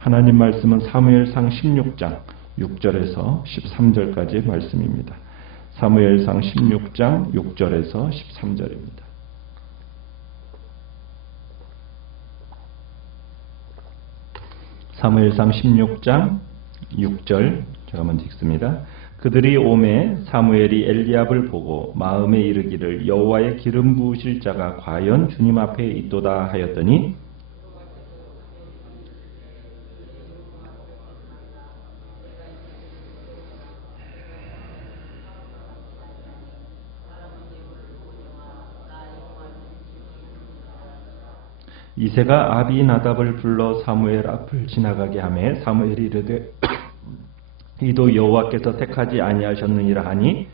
하나님 말씀은 사무엘상 16장 6절에서 13절까지의 말씀입니다. 사무엘상 16장 6절에서 13절입니다. 사무엘상 16장 6절 제가 먼저 읽습니다. 그들이 오매 사무엘이 엘리압을 보고 마음에 이르기를 여호와의 기름 부으실 자가 과연 주님 앞에 있도다 하였더니 이새가 아비나답을 불러 사무엘 앞을 지나가게 하매 사무엘이 이르되 이도 여호와께서 택하지 아니하셨느니라 하니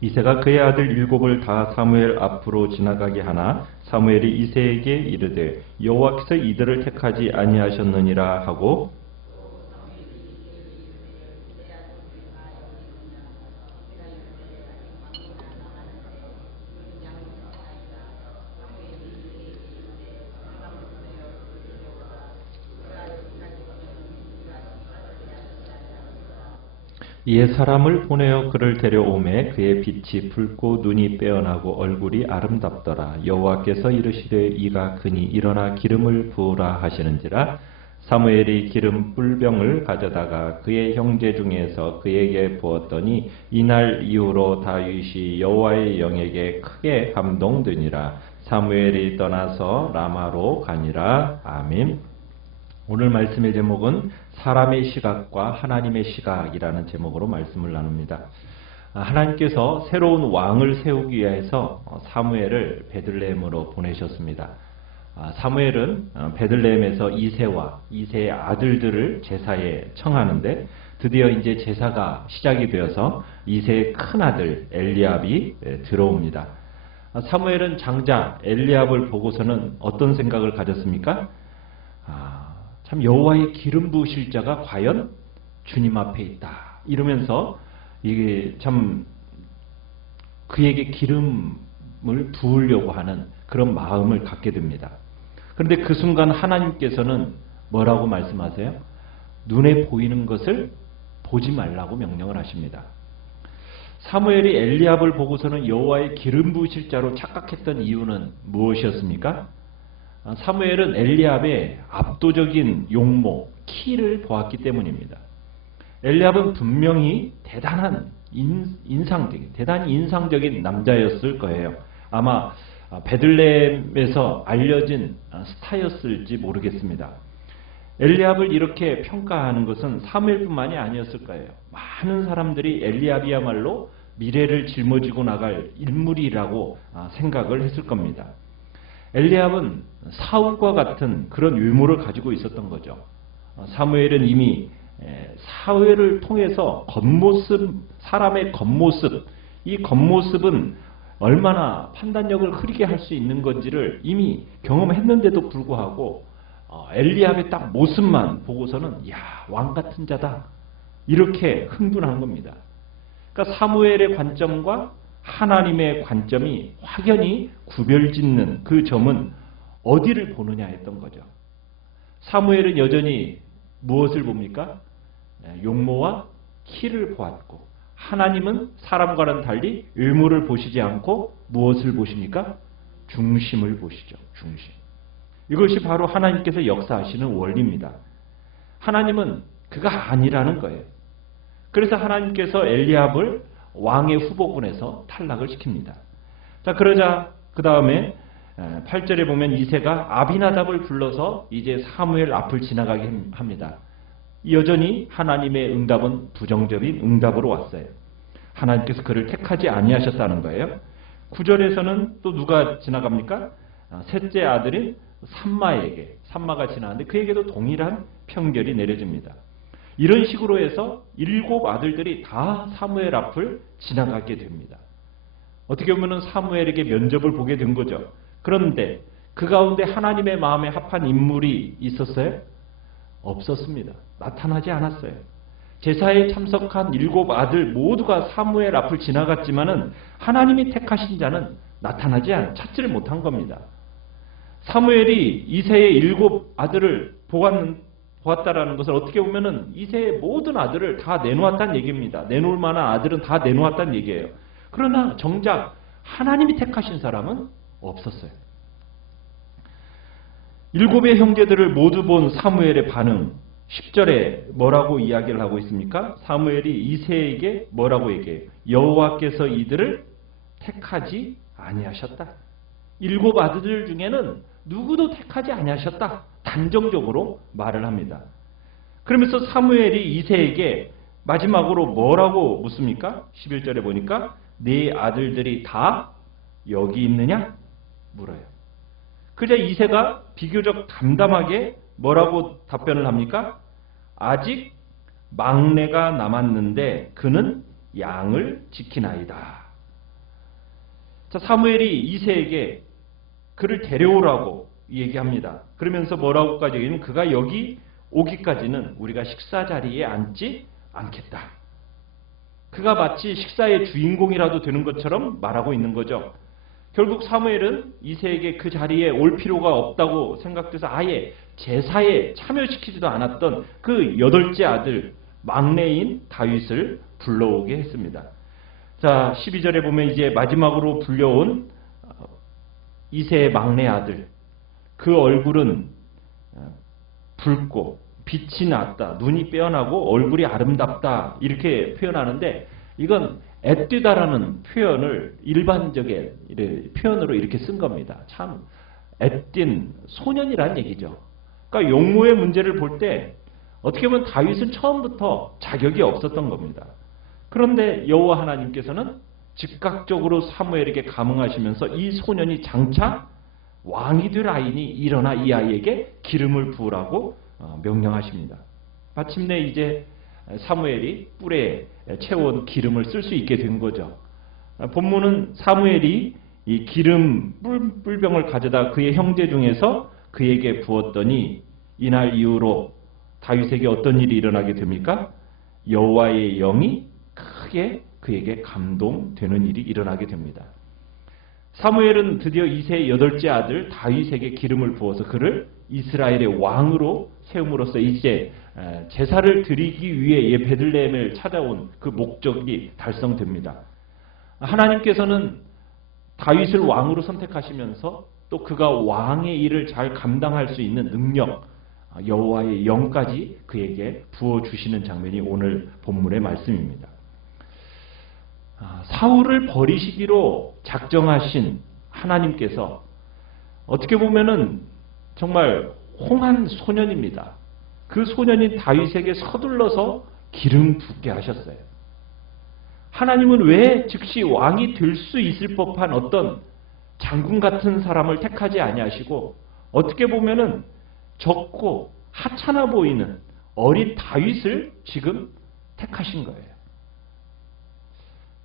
이새가 그의 아들 7을 다 사무엘 앞으로 지나가게 하나 사무엘이 이새에게 이르되 여호와께서 이들을 택하지 아니하셨느니라 하고 이에 사람을 보내어 그를 데려오매 그의 빛이 붉고 눈이 빼어나고 얼굴이 아름답더라. 여호와께서 이르시되 이가 그니 일어나 기름을 부으라 하시는지라. 사무엘이 기름 뿔병을 가져다가 그의 형제 중에서 그에게 부었더니 이날 이후로 다윗이 여호와의 영에게 크게 감동되니라. 사무엘이 떠나서 라마로 가니라. 아멘. 오늘 말씀의 제목은 사람의 시각과 하나님의 시각이라는 제목으로 말씀을 나눕니다. 하나님께서 새로운 왕을 세우기 위해서 사무엘을 베들레헴으로 보내셨습니다. 사무엘은 베들레헴에서 이새와 이새의 아들들을 제사에 청하는데 드디어 이제 제사가 시작이 되어서 이새의 큰 아들 엘리압이 들어옵니다. 사무엘은 장자 엘리압을 보고서는 어떤 생각을 가졌습니까? 참 여호와의 기름 부으실 자가 과연 주님 앞에 있다. 이러면서 이게 참 그에게 기름을 부으려고 하는 그런 마음을 갖게 됩니다. 그런데 그 순간 하나님께서는 뭐라고 말씀하세요? 눈에 보이는 것을 보지 말라고 명령을 하십니다. 사무엘이 엘리압을 보고서는 여호와의 기름 부으실 자로 착각했던 이유는 무엇이었습니까? 사무엘은 엘리압의 압도적인 용모, 키를 보았기 때문입니다. 엘리압은 분명히 대단히 인상적인 남자였을 거예요. 아마 베들레헴에서 알려진 스타였을지 모르겠습니다. 엘리압을 이렇게 평가하는 것은 사무엘뿐만이 아니었을 거예요. 많은 사람들이 엘리압이야말로 미래를 짊어지고 나갈 인물이라고 생각을 했을 겁니다. 엘리압은 사울과 같은 그런 외모를 가지고 있었던 거죠. 사무엘은 이미 사회를 통해서 사람의 겉모습, 이 겉모습은 얼마나 판단력을 흐리게 할 수 있는 건지를 이미 경험했는데도 불구하고 엘리압의 딱 모습만 보고서는 야, 왕 같은 자다. 이렇게 흥분한 겁니다. 그러니까 사무엘의 관점과 하나님의 관점이 확연히 구별짓는 그 점은 어디를 보느냐 했던 거죠. 사무엘은 여전히 무엇을 봅니까? 용모와 키를 보았고 하나님은 사람과는 달리 외모를 보시지 않고 무엇을 보십니까? 중심을 보시죠. 중심. 이것이 바로 하나님께서 역사하시는 원리입니다. 하나님은 그가 아니라는 거예요. 그래서 하나님께서 엘리압을 왕의 후보군에서 탈락을 시킵니다. 자, 그러자 그 다음에 8절에 보면 이새가 아비나답을 불러서 이제 사무엘 앞을 지나가게 합니다. 여전히 하나님의 응답은 부정적인 응답으로 왔어요. 하나님께서 그를 택하지 아니하셨다는 거예요. 9절에서는 또 누가 지나갑니까? 셋째 아들인 삼마가 지나가는데 그에게도 동일한 편결이 내려집니다. 이런 식으로 해서 7 아들들이 다 사무엘 앞을 지나가게 됩니다. 어떻게 보면 사무엘에게 면접을 보게 된 거죠. 그런데 그 가운데 하나님의 마음에 합한 인물이 있었어요? 없었습니다. 나타나지 않았어요. 제사에 참석한 7 아들 모두가 사무엘 앞을 지나갔지만은 하나님이 택하신 자는 찾지를 못한 겁니다. 사무엘이 이새의 7 아들을 보았다라는 것을 어떻게 보면은 이새의 모든 아들을 다 내놓았다는 얘기입니다. 내놓을 만한 아들은 다 내놓았다는 얘기예요. 그러나 정작 하나님이 택하신 사람은 없었어요. 7의 형제들을 모두 본 사무엘의 반응, 10절에 뭐라고 이야기를 하고 있습니까? 사무엘이 이새에게 뭐라고 얘기해요? 여호와께서 이들을 택하지 아니하셨다. 7 아들들 중에는 누구도 택하지 아니하셨다. 단정적으로 말을 합니다. 그러면서 사무엘이 이새에게 마지막으로 뭐라고 묻습니까? 11절에 보니까 네 아들들이 다 여기 있느냐? 물어요. 그러자 이새가 비교적 담담하게 뭐라고 답변을 합니까? 아직 막내가 남았는데 그는 양을 지키나이다. 자, 사무엘이 이새에게 그를 데려오라고 얘기합니다. 그러면서 뭐라고까지 얘기하면 그가 여기 오기까지는 우리가 식사 자리에 앉지 않겠다. 그가 마치 식사의 주인공이라도 되는 것처럼 말하고 있는 거죠. 결국 사무엘은 이새에게 그 자리에 올 필요가 없다고 생각돼서 아예 제사에 참여시키지도 않았던 그 8째 아들 막내인 다윗을 불러오게 했습니다. 자, 12절에 보면 이제 마지막으로 불려온 이새의 막내 아들, 그 얼굴은 붉고 빛이 났다, 눈이 빼어나고 얼굴이 아름답다 이렇게 표현하는데 이건 앳되다라는 표현을 일반적인 표현으로 이렇게 쓴 겁니다. 참 앳된 소년이라는 얘기죠. 그러니까 용모의 문제를 볼 때 어떻게 보면 다윗은 처음부터 자격이 없었던 겁니다. 그런데 여호와 하나님께서는 즉각적으로 사무엘에게 감응하시면서 이 소년이 장차 왕이 될 아이니 일어나 이 아이에게 기름을 부으라고 명령하십니다. 마침내 이제 사무엘이 뿔에 채운 기름을 쓸 수 있게 된 거죠. 본문은 사무엘이 이 기름 뿔병을 가져다 그의 형제 중에서 그에게 부었더니 이날 이후로 다윗에게 어떤 일이 일어나게 됩니까? 여호와의 영이 크게 그에게 감동되는 일이 일어나게 됩니다. 사무엘은 드디어 이새의 8째 아들 다윗에게 기름을 부어서 그를 이스라엘의 왕으로 세움으로써 이제 제사를 드리기 위해 베들레헴을 찾아온 그 목적이 달성됩니다. 하나님께서는 다윗을 왕으로 선택하시면서 또 그가 왕의 일을 잘 감당할 수 있는 능력, 여호와의 영까지 그에게 부어주시는 장면이 오늘 본문의 말씀입니다. 사울을 버리시기로 작정하신 하나님께서 어떻게 보면은 정말 홍한 소년입니다. 그 소년인 다윗에게 서둘러서 기름 붓게 하셨어요. 하나님은 왜 즉시 왕이 될 수 있을 법한 어떤 장군 같은 사람을 택하지 아니하시고 어떻게 보면은 적고 하찮아 보이는 어린 다윗을 지금 택하신 거예요.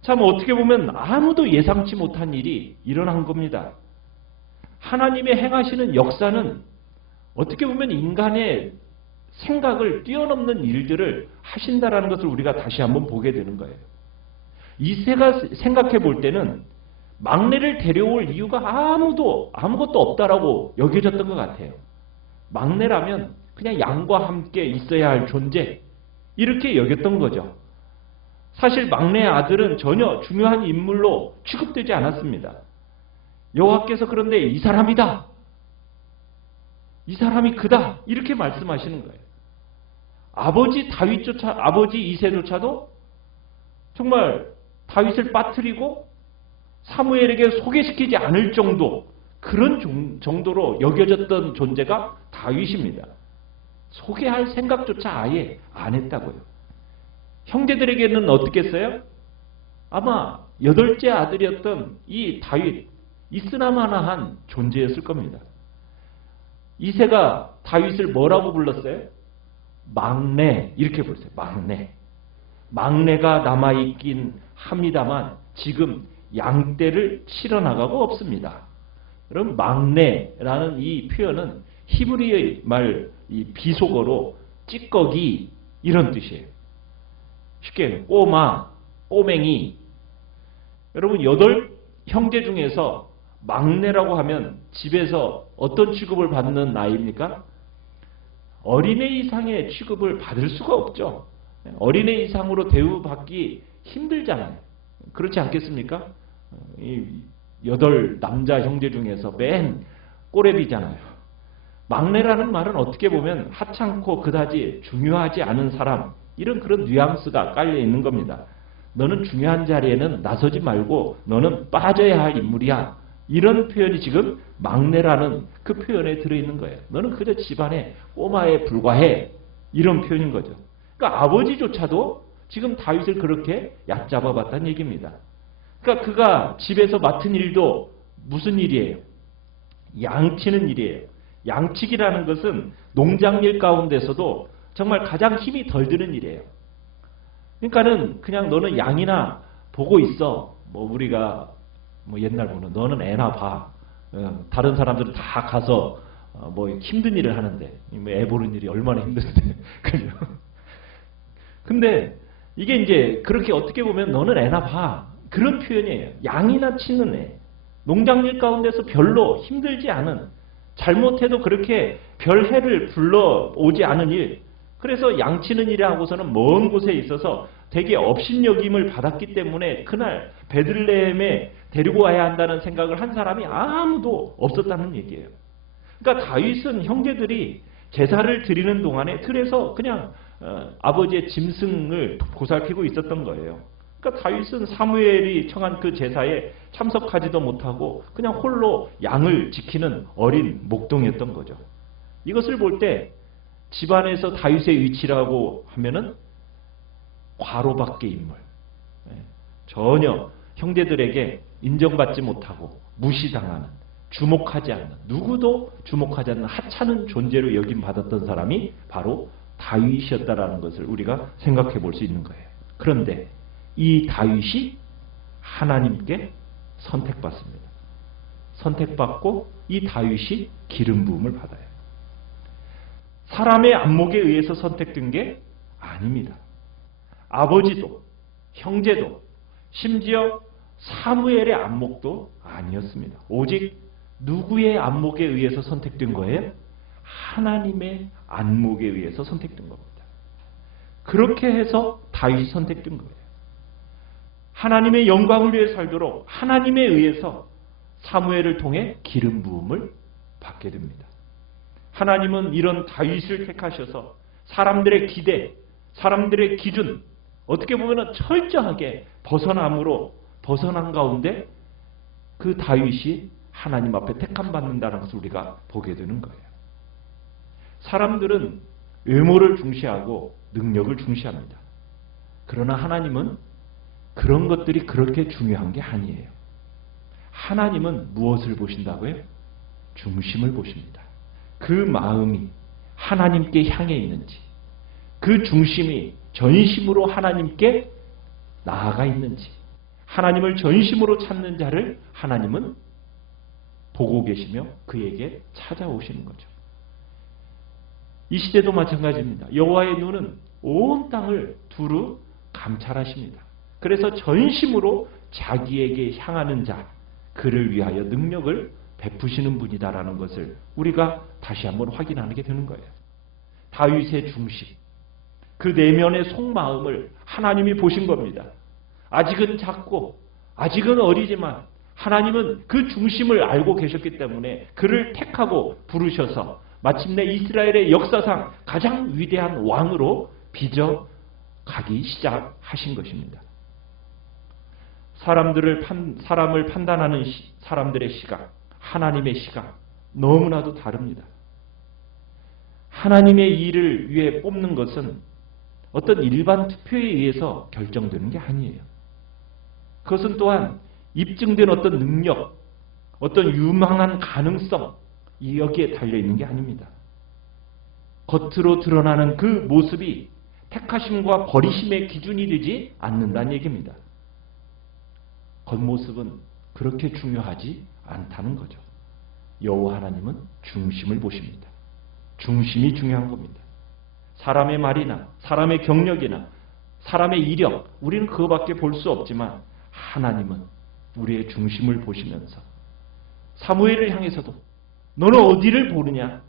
참 어떻게 보면 아무도 예상치 못한 일이 일어난 겁니다. 하나님의 행하시는 역사는 어떻게 보면 인간의 생각을 뛰어넘는 일들을 하신다라는 것을 우리가 다시 한번 보게 되는 거예요. 이새가 생각해 볼 때는 막내를 데려올 이유가 아무것도 없다라고 여겨졌던 것 같아요. 막내라면 그냥 양과 함께 있어야 할 존재 이렇게 여겼던 거죠. 사실 막내 아들은 전혀 중요한 인물로 취급되지 않았습니다. 여호와께서 그런데 이 사람이다. 이 사람이 그다. 이렇게 말씀하시는 거예요. 아버지 이새조차도 정말 다윗을 빠뜨리고 사무엘에게 소개시키지 않을 정도 그런 정도로 여겨졌던 존재가 다윗입니다. 소개할 생각조차 아예 안 했다고요. 형제들에게는 어떻겠어요? 아마 8째 아들이었던 이 다윗, 있으나마나한 존재였을 겁니다. 이새가 다윗을 뭐라고 불렀어요? 막내, 이렇게 불렀어요. 막내. 막내가 남아있긴 합니다만 지금 양떼를 치러 나가고 없습니다. 여러분, 막내라는 이 표현은 히브리의 말 이 비속어로 찌꺼기 이런 뜻이에요. 쉽게 꼬마, 꼬맹이. 여러분 8형제 중에서 막내라고 하면 집에서 어떤 취급을 받는 나이입니까? 어린애 이상의 취급을 받을 수가 없죠. 어린애 이상으로 대우받기 힘들잖아요. 그렇지 않겠습니까? 이 8 남자 형제 중에서 맨 꼬레비잖아요. 막내라는 말은 어떻게 보면 하찮고 그다지 중요하지 않은 사람, 이런 그런 뉘앙스가 깔려 있는 겁니다. 너는 중요한 자리에는 나서지 말고 너는 빠져야 할 인물이야. 이런 표현이 지금 막내라는 그 표현에 들어있는 거예요. 너는 그저 집안의 꼬마에 불과해. 이런 표현인 거죠. 그러니까 아버지조차도 지금 다윗을 그렇게 얕잡아 봤다는 얘기입니다. 그러니까 그가 집에서 맡은 일도 무슨 일이에요? 양치는 일이에요. 양치기라는 것은 농장일 가운데서도 정말 가장 힘이 덜 드는 일이에요. 그러니까는 그냥 너는 양이나 보고 있어. 뭐 우리가 뭐 옛날 보는 너는 애나 봐. 다른 사람들은 다 가서 뭐 힘든 일을 하는데 애 보는 일이 얼마나 힘든데. 그죠? 근데 이게 이제 그렇게 어떻게 보면 너는 애나 봐. 그런 표현이에요. 양이나 치는 애. 농장일 가운데서 별로 힘들지 않은, 잘못해도 그렇게 별 해를 불러오지 않은 일. 그래서 양치는 일하고서는 먼 곳에 있어서 되게 업신여김을 받았기 때문에 그날 베들레헴에 데리고 와야 한다는 생각을 한 사람이 아무도 없었다는 얘기예요. 그러니까 다윗은 형제들이 제사를 드리는 동안에 틀에서 그냥 아버지의 짐승을 보살피고 있었던 거예요. 그러니까 다윗은 사무엘이 청한 그 제사에 참석하지도 못하고 그냥 홀로 양을 지키는 어린 목동이었던 거죠. 이것을 볼 때 집안에서 다윗의 위치라고 하면은 과로밖의 인물. 전혀 형제들에게 인정받지 못하고 무시당하는, 주목하지 않는, 누구도 주목하지 않는 하찮은 존재로 여김받았던 사람이 바로 다윗이었다라는 것을 우리가 생각해 볼 수 있는 거예요. 그런데 이 다윗이 하나님께 선택받습니다. 선택받고 이 다윗이 기름 부음을 받아요. 사람의 안목에 의해서 선택된 게 아닙니다. 아버지도 형제도 심지어 사무엘의 안목도 아니었습니다. 오직 누구의 안목에 의해서 선택된 거예요? 하나님의 안목에 의해서 선택된 겁니다. 그렇게 해서 다윗이 선택된 거예요. 하나님의 영광을 위해 살도록 하나님에 의해서 사무엘을 통해 기름 부음을 받게 됩니다. 하나님은 이런 다윗을 택하셔서 사람들의 기대, 사람들의 기준, 어떻게 보면 철저하게 벗어난 가운데 그 다윗이 하나님 앞에 택함 받는다는 것을 우리가 보게 되는 거예요. 사람들은 외모를 중시하고 능력을 중시합니다. 그러나 하나님은 그런 것들이 그렇게 중요한 게 아니에요. 하나님은 무엇을 보신다고요? 중심을 보십니다. 그 마음이 하나님께 향해 있는지, 그 중심이 전심으로 하나님께 나아가 있는지, 하나님을 전심으로 찾는 자를 하나님은 보고 계시며 그에게 찾아오시는 거죠. 이 시대도 마찬가지입니다. 여호와의 눈은 온 땅을 두루 감찰하십니다. 그래서 전심으로 자기에게 향하는 자, 그를 위하여 능력을 베푸시는 분이다라는 것을 우리가 다시 한번 확인하게 되는 거예요. 다윗의 중심, 그 내면의 속마음을 하나님이 보신 겁니다. 아직은 작고 아직은 어리지만 하나님은 그 중심을 알고 계셨기 때문에 그를 택하고 부르셔서 마침내 이스라엘의 역사상 가장 위대한 왕으로 빚어가기 시작하신 것입니다. 사람을 판단하는 사람들의 시각, 하나님의 시각 너무나도 다릅니다. 하나님의 일을 위해 뽑는 것은 어떤 일반 투표에 의해서 결정되는 게 아니에요. 그것은 또한 입증된 어떤 능력, 어떤 유망한 가능성, 여기에 달려있는 게 아닙니다. 겉으로 드러나는 그 모습이 택하심과 버리심의 기준이 되지 않는다는 얘기입니다. 겉모습은 그렇게 중요하지 않다는 거죠. 여호와 하나님은 중심을 보십니다. 중심이 중요한 겁니다. 사람의 말이나 사람의 경력이나 사람의 이력, 우리는 그거밖에 볼 수 없지만 하나님은 우리의 중심을 보시면서 사무엘을 향해서도 너는 어디를 보느냐?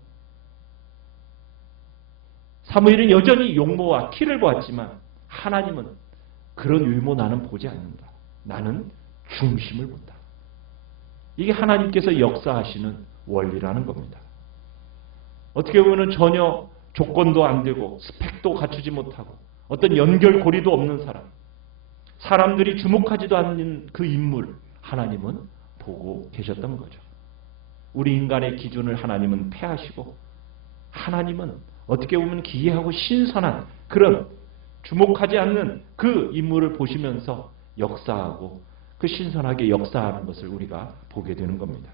사무엘은 여전히 용모와 키를 보았지만 하나님은 그런 외모 나는 보지 않는다. 나는 중심을 본다. 이게 하나님께서 역사하시는 원리라는 겁니다. 어떻게 보면 전혀 조건도 안 되고 스펙도 갖추지 못하고 어떤 연결고리도 없는 사람, 사람들이 주목하지도 않는 그 인물, 하나님은 보고 계셨던 거죠. 우리 인간의 기준을 하나님은 폐하시고 하나님은 어떻게 보면 기이하고 신선한 그런 주목하지 않는 그 인물을 보시면서 역사하고 그 신선하게 역사하는 것을 우리가 보게 되는 겁니다.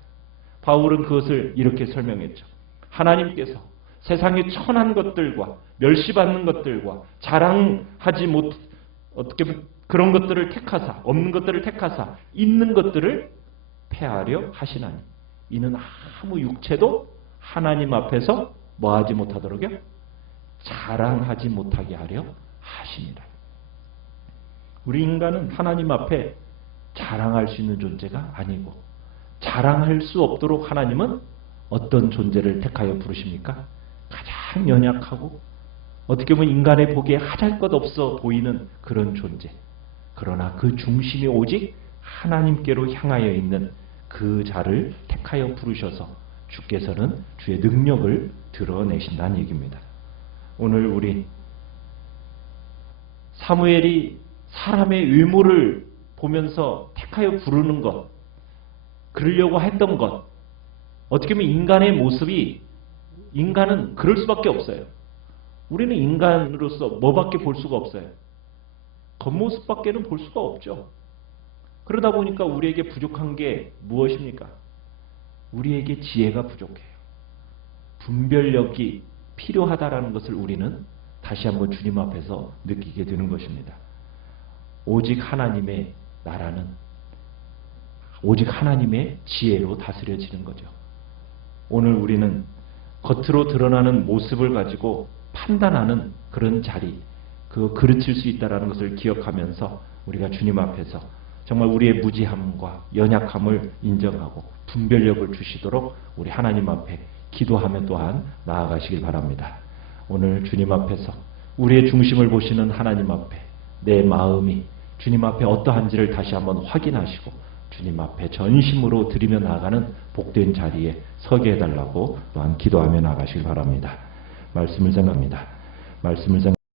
바울은 그것을 이렇게 설명했죠. 하나님께서 세상의 천한 것들과 멸시받는 것들과 자랑하지 못 어떻게 그런 것들을 택하사 없는 것들을 택하사 있는 것들을 폐하려 하시나니 이는 아무 육체도 하나님 앞에서 뭐하지 못하도록요? 자랑하지 못하게 하려 하십니다. 우리 인간은 하나님 앞에 자랑할 수 있는 존재가 아니고 자랑할 수 없도록 하나님은 어떤 존재를 택하여 부르십니까? 가장 연약하고 어떻게 보면 인간의 보기에 하잘것없어 보이는 그런 존재. 그러나 그 중심이 오직 하나님께로 향하여 있는 그 자를 택하여 부르셔서 주께서는 주의 능력을 드러내신다는 얘기입니다. 오늘 우리 사무엘이 사람의 외모를 보면서 택하여 부르는 것, 그러려고 했던 것, 어떻게 보면 인간의 모습이 인간은 그럴 수밖에 없어요. 우리는 인간으로서 뭐밖에 볼 수가 없어요. 겉모습밖에는 볼 수가 없죠. 그러다 보니까 우리에게 부족한 게 무엇입니까? 우리에게 지혜가 부족해요. 분별력이 필요하다라는 것을 우리는 다시 한번 주님 앞에서 느끼게 되는 것입니다. 오직 하나님의 나라는 오직 하나님의 지혜로 다스려지는 거죠. 오늘 우리는 겉으로 드러나는 모습을 가지고 판단하는 그런 자리, 그 그르칠 수 있다는 것을 기억하면서 우리가 주님 앞에서 정말 우리의 무지함과 연약함을 인정하고 분별력을 주시도록 우리 하나님 앞에 기도하며 또한 나아가시길 바랍니다. 오늘 주님 앞에서 우리의 중심을 보시는 하나님 앞에 내 마음이 주님 앞에 어떠한지를 다시 한번 확인하시고 주님 앞에 전심으로 드리며 나아가는 복된 자리에 서게 해달라고 또한 기도하며 나아가시길 바랍니다. 말씀을 생각합니다. 말씀을 생각